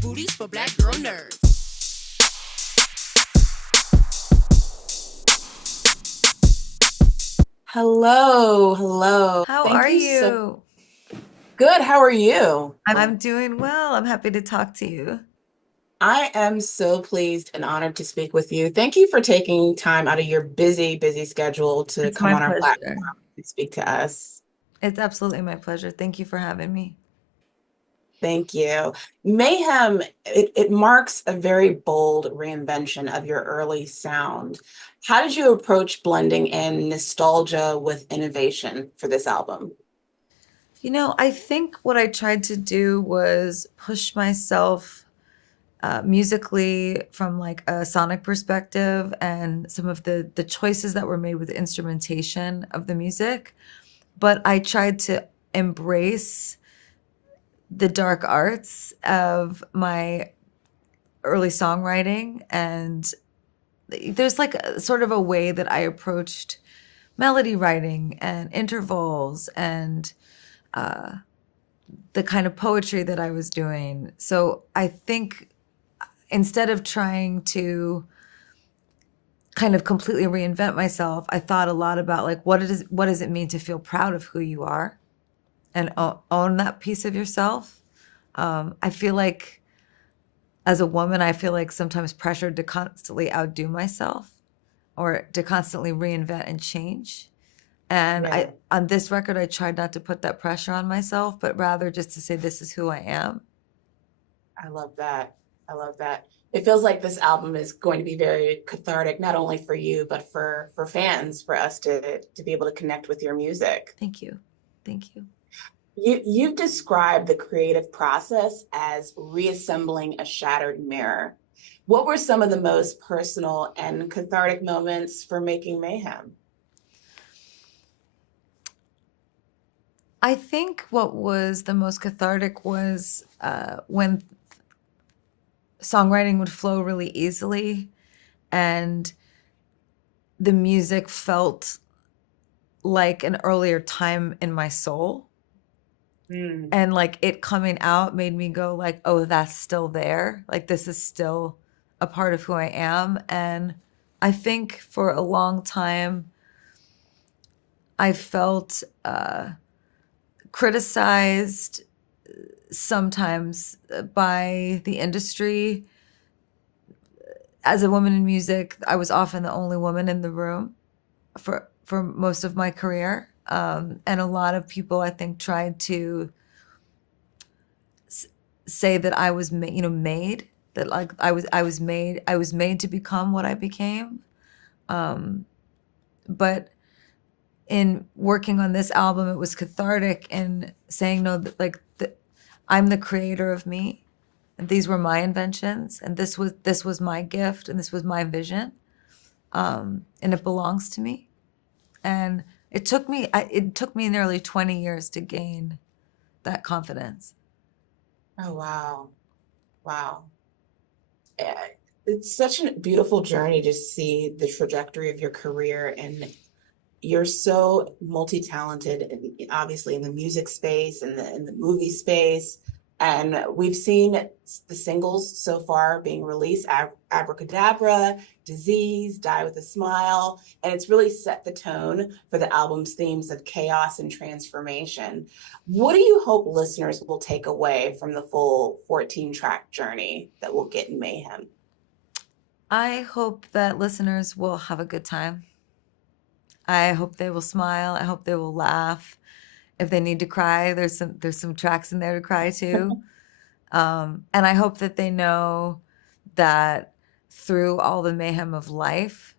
booties for black girl nerds. Hello, hello. How Thank are you so you? good. How are you? I'm doing well. I'm happy to talk to you. I am so pleased and honored to speak with you. Thank you for taking time out of your busy, busy schedule to It's come my on our platform pleasure. and speak to us. It's absolutely my pleasure. Thank you for having me. Thank you. Mayhem, it marks a very bold reinvention of your early sound. How did you approach blending in nostalgia with innovation for this album? I think what I tried to do was push myself musically from like a sonic perspective and some of the choices that were made with the instrumentation of the music. But I tried to embrace the dark arts of my early songwriting, and there's like sort of a way that I approached melody writing and intervals and uh, the kind of poetry that I was doing. So I think instead of trying to kind of completely reinvent myself, I thought a lot about like what does it mean to feel proud of who you are and own that piece of yourself. I feel like as a woman, I feel like sometimes pressured to constantly outdo myself or to constantly reinvent and change. And Yeah, I on this record, I tried not to put that pressure on myself, but rather just to say this is who I am. I love that. I love that. It feels like this album is going to be very cathartic, not only for you, but for fans, for us to be able to connect with your music. Thank you. Thank you. You've described the creative process as reassembling a shattered mirror. What were some of the most personal and cathartic moments for making Mayhem? I think what was the most cathartic was when songwriting would flow really easily and the music felt like an earlier time in my soul. Mm, And like it coming out made me go like, oh, that's still there. Like this is still a part of who I am. And I think for a long time, I felt criticized sometimes by the industry. As a woman in music, I was often the only woman in the room for most of my career, and a lot of people I think tried to s- say that I was made, that like I was made to become what I became. Um, but in working on this album, it was cathartic in saying no, that I'm the creator of me, and these were my inventions, and this was my gift, and this was my vision, and it belongs to me. And it took me nearly 20 years to gain that confidence. oh, wow. Wow. Eh, It's such a beautiful journey to see the trajectory of your career, and you're so multi-talented, and obviously in the music space and in the movie space. And we've seen the singles so far being released, Abracadabra, Disease, Die with a Smile, and it's really set the tone for the album's themes of chaos and transformation. What do you hope listeners will take away from the full 14-track journey that we'll get in Mayhem? I hope that listeners will have a good time. I hope they will smile. I hope they will laugh. If they need to cry, there's some tracks in there to cry to. And I hope that they know that through all the mayhem of life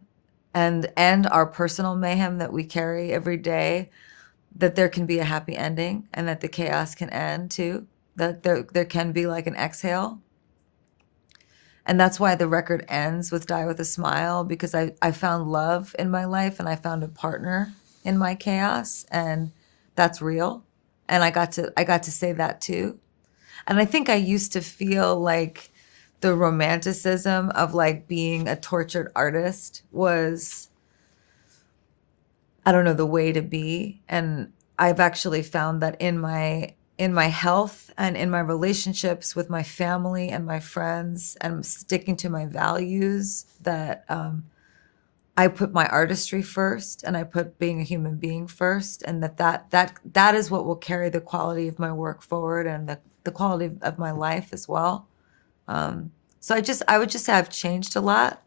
and our personal mayhem that we carry every day, that there can be a happy ending and that the chaos can end too. That there can be like an exhale. And that's why the record ends with Die with a Smile, because I found love in my life and I found a partner in my chaos, and that's real. And I got to say that too. And I think I used to feel like the romanticism of like being a tortured artist was, I don't know, the way to be. And I've actually found that in my health and in my relationships with my family and my friends, and sticking to my values, that I put my artistry first, and I put being a human being first, and that is what will carry the quality of my work forward, and the quality of my life as well. So I would just say I've changed a lot,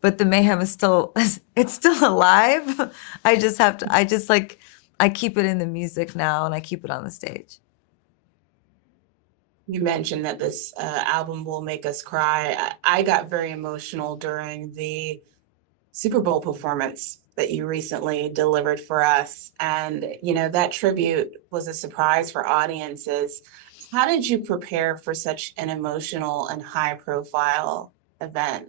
but the mayhem is still, it's still alive. I keep it in the music now, and I keep it on the stage. You mentioned that this album will make us cry. I got very emotional during the Super Bowl performance that you recently delivered for us. And, you know, that tribute was a surprise for audiences. How did you prepare for such an emotional and high profile event?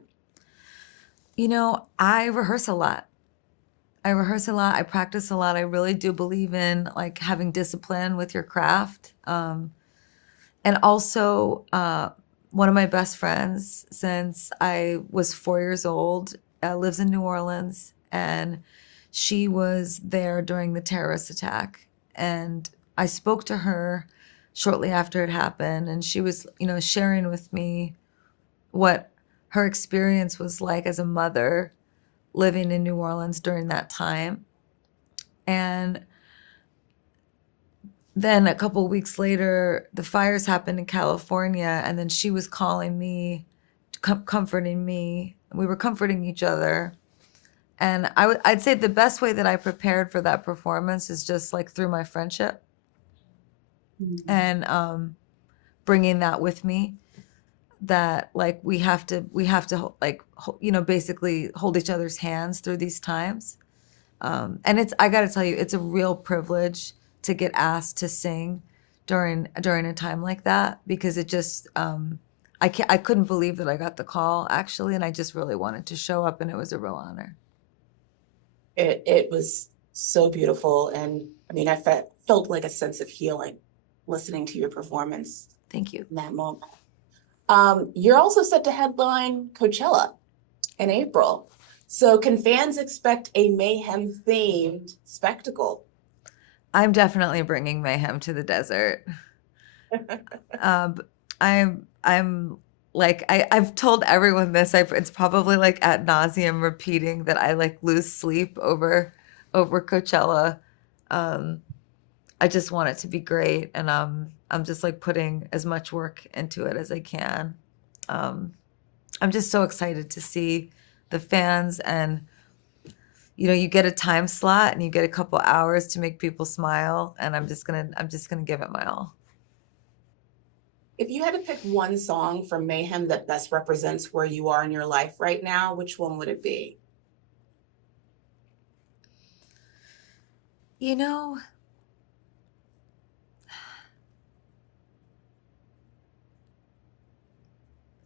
You know, I rehearse a lot. I practice a lot. I really do believe in like having discipline with your craft. And also, one of my best friends since I was 4 years old lives in New Orleans, and she was there during the terrorist attack. And I spoke to her shortly after it happened, and she was, sharing with me what her experience was like as a mother living in New Orleans during that time. And then a couple of weeks later, the fires happened in California, and then she was calling me, comforting me. We were comforting each other. And I'd say the best way that I prepared for that performance is just like through my friendship, and bringing that with me, that like we have to like, basically hold each other's hands through these times. And I got to tell you, it's a real privilege to get asked to sing during a time like that, because it just, I couldn't believe that I got the call actually, and I just really wanted to show up, and it was a real honor. It was so beautiful. And I mean, I felt like a sense of healing listening to your performance. Thank you. In that moment. You're also set to headline Coachella in April. So can fans expect a Mayhem themed spectacle? I'm definitely bringing mayhem to the desert. I'm like, I've told everyone this. It's probably like ad nauseum repeating that I like lose sleep over Coachella. I just want it to be great, and I'm just like putting as much work into it as I can. I'm just so excited to see the fans, and you get a time slot and you get a couple hours to make people smile, and I'm just gonna give it my all. If you had to pick one song from Mayhem that best represents where you are in your life right now, which one would it be?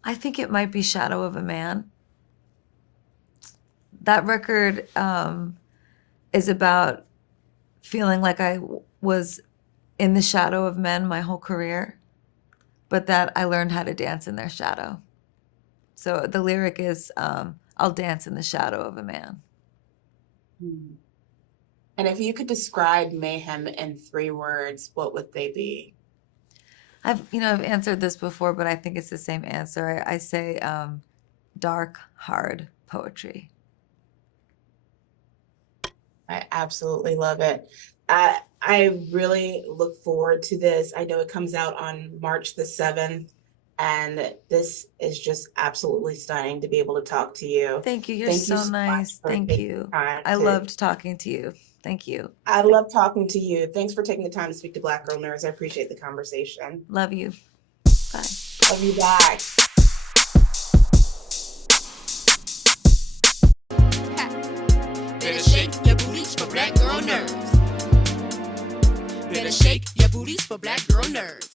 I think it might be Shadow of a Man. That record is about feeling like I was in the shadow of men my whole career, but that I learned how to dance in their shadow. So the lyric is, I'll dance in the shadow of a man. And if you could describe Mayhem in 3 words, what would they be? I've answered this before, but I think it's the same answer. I say dark, hard poetry. I absolutely love it. I really look forward to this. I know it comes out on March the 7th, and this is just absolutely stunning to be able to talk to you. Thank you. You're so nice. Thank you. I loved talking to you. Thank you. I love talking to you. Thanks for taking the time to speak to Black Girl Nerds. I appreciate the conversation. Love you. Bye. Love you back. Better shake your booties for Black Girl Nerds. Better shake your booties for Black Girl Nerds.